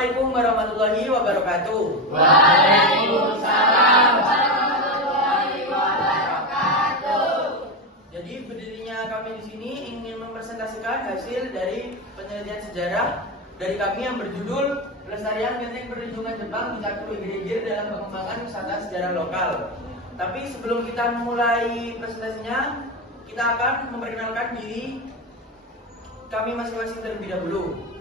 Assalamualaikum warahmatullahi wabarakatuh. Waalaikumsalam warahmatullahi wabarakatuh. Jadi berdirinya kami di sini ingin mempresentasikan hasil dari penelitian sejarah dari kami yang berjudul Pelestarian Benteng Perlindungan Jepang di Cakru Igirigir dalam Pengembangan Wisata Sejarah Lokal. Tapi sebelum kita memulai presentasinya, kita akan memperkenalkan diri kami masing-masing terlebih dahulu.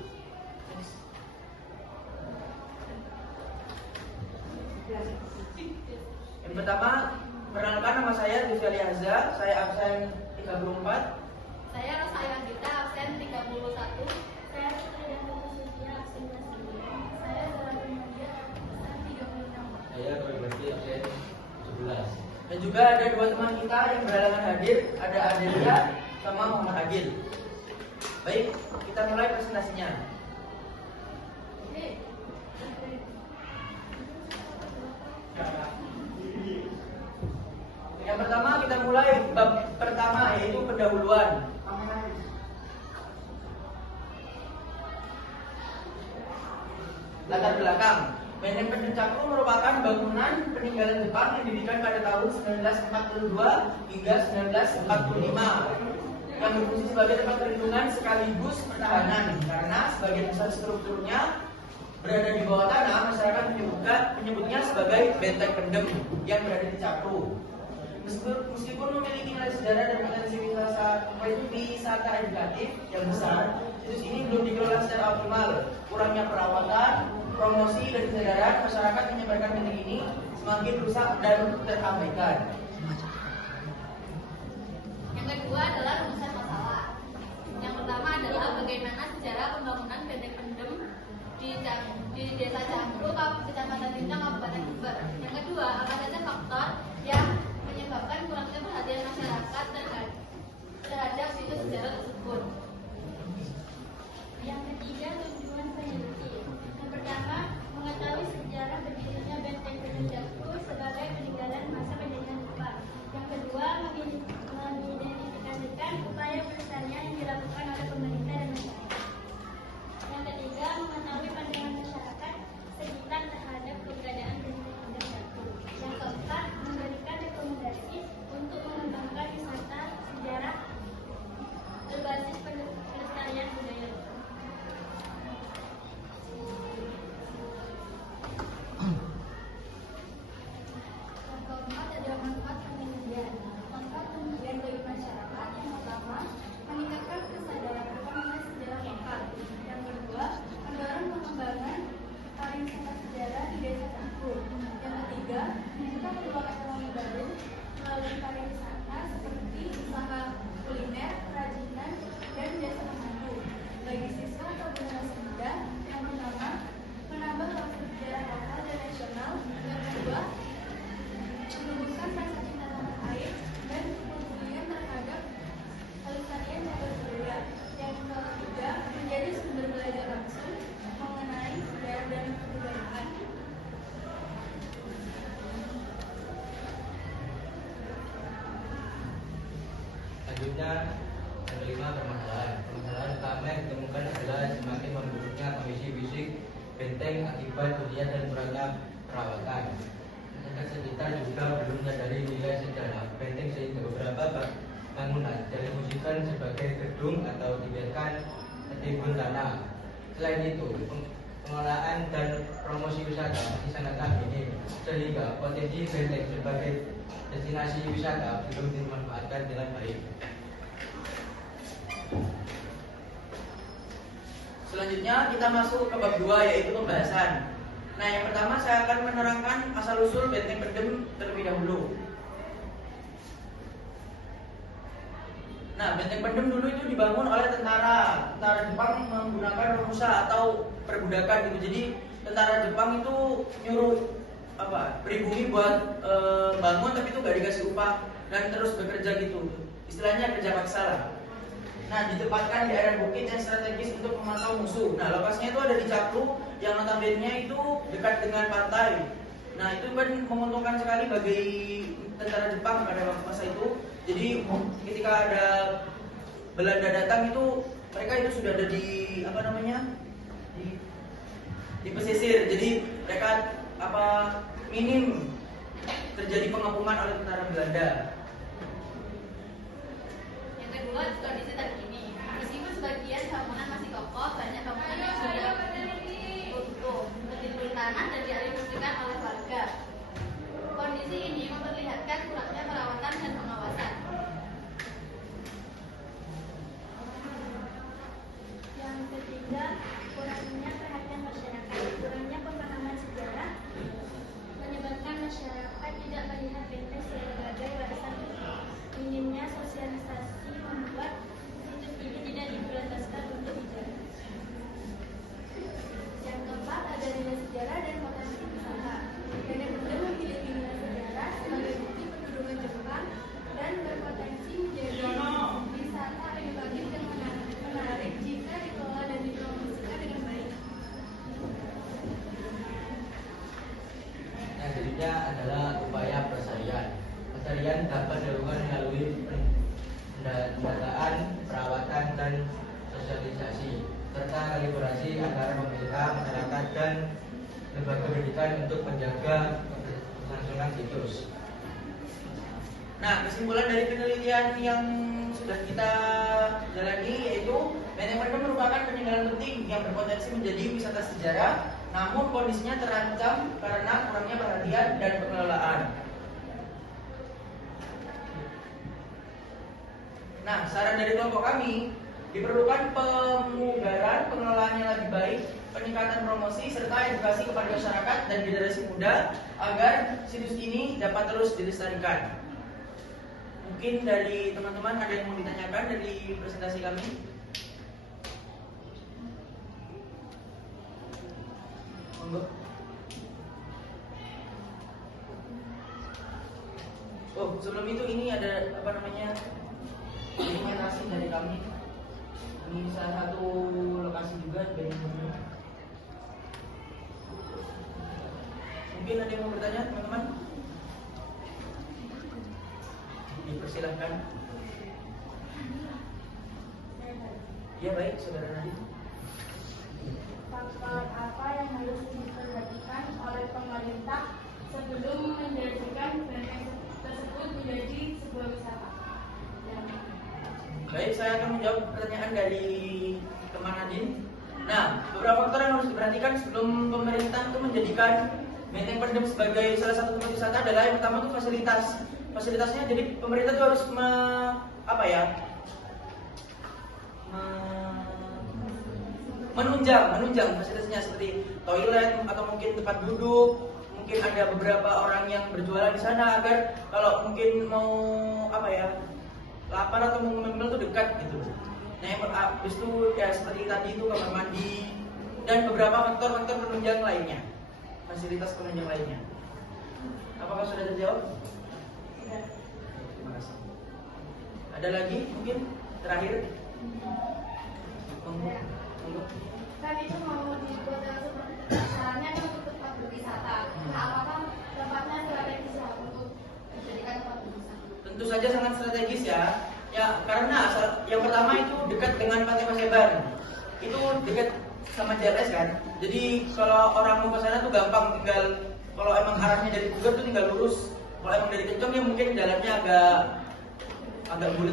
Yang pertama, perkenalkan, nama saya Rizky Aliaza, saya absen 34. Saya Rosalia Gita, absen 31. Saya Putri dan Susia, absen 29. Saya Zara Nadia, absen 36. Saya Berarti absen 11. Dan juga ada dua teman kita yang berhalangan hadir, ada Adelia sama Muhammad Agil. Baik, kita mulai presentasinya. Yang pertama kita mulai bab pertama, yaitu pendahuluan. Latar belakang. Benteng Pendem Cakru merupakan bangunan peninggalan Jepang yang didirikan pada tahun 1942 hingga 1945 yang berfungsi sebagai tempat perlindungan sekaligus pertahanan, karena sebagian besar strukturnya berada di bawah tanah. Masyarakat menyebutnya sebagai Benteng Pendem yang berada di Cakru. Meskipun memiliki nilai sejarah dan potensi wisata edukatif yang besar, situs ini belum dikelola secara optimal. Kurangnya perawatan, promosi, dan kesadaran masyarakat menyebarkan benteng ini semakin rusak dan terabaikan. Yang kedua adalah rumusan masalah. Yang pertama adalah bagaimana sejarah pembangunan Benteng Pendem di Desa Cakru, Kecamatan Bintang, Kabupaten Jember. Yang kedua, apa saja faktor yang menyebabkan kurangnya perhatian masyarakat terhadap situs sejarah tersebut. Yang ketiga, tujuan peneliti. Yang pertama, mengetahui sejarah berdirinya Benteng Pendem Cakru sebagai peninggalan masa penjajahan Jepang. Yang kedua, mengidentifikasikan upaya pelestarian yang dilakukan oleh pemerintah dan masyarakat. Yang ketiga, mengetahui pandangan masyarakat sekitar terhadap keberadaan Benteng Pendem Cakru. Yang keempat, memberikan rekomendasi untuk mengembangkan wisata sejarah berbasis pelestarian budaya. Yang keempat adalah manfaat penelitian. Manfaat penelitian bagi masyarakat yang pertama, meningkatkan kesadaran mengenai sejarah lokal. Yang kedua, mendorong pengembangan pariwisata sejarah di desa Cakru. Yang ketiga, membuka peluang ekonomi baru melalui pariwisata seperti usaha kuliner, kerajinan, dan jasa pemandu. Bagi siswa atau generasi muda, yang pertama, menambah wawasan sejarah lokal dan nasional. Yang kedua, menumbuhkan rasa cinta tanah air dan kepedulian terhadap pelestarian cagar budaya. Yang ketiga, menjadi sumber belajar langsung mengenai sejarah dan kebudayaan. Selanjutnya, yang kelima, permasalahan. Permasalahan utama yang ditemukan adalah semakin memburuknya kondisi fisik benteng akibat usia dan kurangnya perawatan. Masyarakat sekitar juga belum menyadari nilai sejarah benteng sehingga beberapa bangunan difungsikan sebagai gedung atau dibiarkan tertimbun tanah. Selain itu, pengelolaan dan promosi wisata masih sangatlah minim, sehingga potensi benteng sebagai destinasi wisata belum dimanfaatkan dengan baik. Selanjutnya kita masuk ke bab 2, yaitu pembahasan. Nah, yang pertama saya akan menerangkan asal-usul Benteng Pendem terlebih dahulu. Nah, Benteng Pendem dulu itu dibangun oleh tentara Jepang menggunakan romusa atau perbudakan gitu. Jadi tentara Jepang itu nyuruh pribumi buat bangun, tapi itu gak dikasih upah dan terus bekerja gitu. Istilahnya kerja paksa lah. Nah, ditempatkan di area bukit yang strategis untuk memantau musuh. Nah, lokasinya itu ada di Cakru yang notabene itu dekat dengan pantai. Nah, itu kan menguntungkan sekali bagi tentara Jepang pada waktu masa itu. Jadi ketika ada Belanda datang itu mereka itu sudah ada di di pesisir. Jadi mereka minim terjadi pengepungan oleh tentara Belanda. Yang kedua, kondisi terkini. Meskipun sebagian bangunan masih kokoh, banyak bangunan yang sudah runtuh, tertimbun tanah dan dialihfungsikan oleh warga. Kondisi ini memperlihatkan kurangnya perawatan dan pengawasan. Yang ketiga, kurangnya perhatian masyarakat. Kurangnya pemahaman sejarah menyebabkan masyarakat tidak melihat benteng sebagai warisan dunia. Minimnya sosialisasi membuat situs ini tidak diprioritaskan untuk dijaga. Yang keempat, ada nilai sejarah dan potensi wisata. Nenek Pendem memiliki nilai sejarah sebagai bukti pendudukan Jepang dan berpotensi menjadi wisata edukatif yang menarik jika dikelola dan dipromosikan dengan baik. Yang selanjutnya adalah upaya pelestarian. Pelestarian dapat dilakukan melalui pendataan, perawatan, dan sosialisasi, serta kolaborasi antara pemerintah, masyarakat, dan lembaga pendidikan untuk menjaga kelangsungan situs. Nah, kesimpulan dari penelitian yang sudah kita jalani yaitu Benteng Pendem merupakan peninggalan penting yang berpotensi menjadi wisata sejarah, namun kondisinya terancam karena kurangnya perhatian dan pengelolaan. Nah, saran dari kelompok kami, diperlukan pemugaran, pengelolaan yang lebih baik, peningkatan promosi, serta edukasi kepada masyarakat dan generasi muda agar situs ini dapat terus dilestarikan. Mungkin dari teman-teman ada yang mau ditanyakan dari presentasi kami? Monggo. Oh, sebelum itu ini ada dokumentasi dari kami. Ini salah satu lokasi juga dari mungkin ada yang mau bertanya, teman-teman? Dipersilahkan. Ya baik, saudara Nadine. Faktor apa yang harus diperhatikan oleh pemerintah sebelum menjadikan benteng tersebut menjadi sebuah wisata? Baik, saya akan menjawab pertanyaan dari teman Nadine. Nah, beberapa faktor yang harus diperhatikan sebelum pemerintah itu menjadikan Benteng Pendem sebagai salah satu tempat wisata adalah yang pertama itu fasilitas. Fasilitasnya, jadi pemerintah itu harus menunjang fasilitasnya seperti toilet atau mungkin tempat duduk, mungkin ada beberapa orang yang berjualan di sana agar kalau mungkin mau lapar atau mau ngemil itu dekat gitu. Nah, yang habis itu ya seperti tadi itu kamar mandi dan beberapa faktor-faktor penunjang lainnya, fasilitas penunjang lainnya. Apakah sudah terjawab? Terima kasih. Ada lagi mungkin terakhir? Monggo. Kan itu mau dibuat seperti misalnya untuk tempat berwisata. Apakah tempatnya strategis untuk dijadikan tempat berwisata? Tentu saja sangat strategis ya. Ya, karena yang pertama itu dekat dengan Pantai Paseban. Itu dekat sama JLS kan. Jadi kalau orang mau ke sana tuh gampang, tinggal kalau emang arahnya dari Bogor tuh tinggal lurus. Kalau emang dari Kencong ya mungkin jalannya agak bulat.